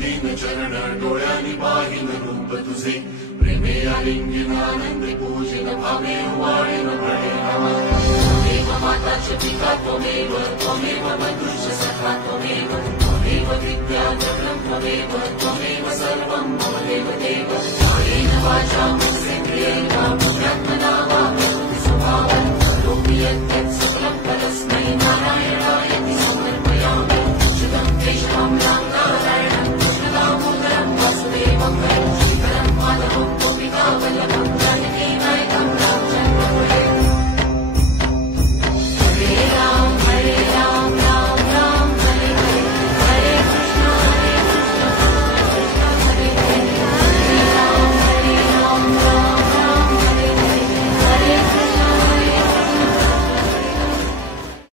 दीन चरण डोळ्यांनी पाहिन रूप तुझे प्रेमे आलिंगन आनंद पूजन भावे वाळीन प्रणेन त्वमेव माताच पिता त्वमेव त्वमेव बंधुश्च सखा त्वमेव त्वमेव विद्या जगं त्वमेव त्वमेव सर्वं मम देवदेव कायेन वाचा मनसेन्द्रियेण बुद्ध्यात्मना वा प्रकृतिस्वभावात् करोमि यत् सकलं परस्मै नारायणाय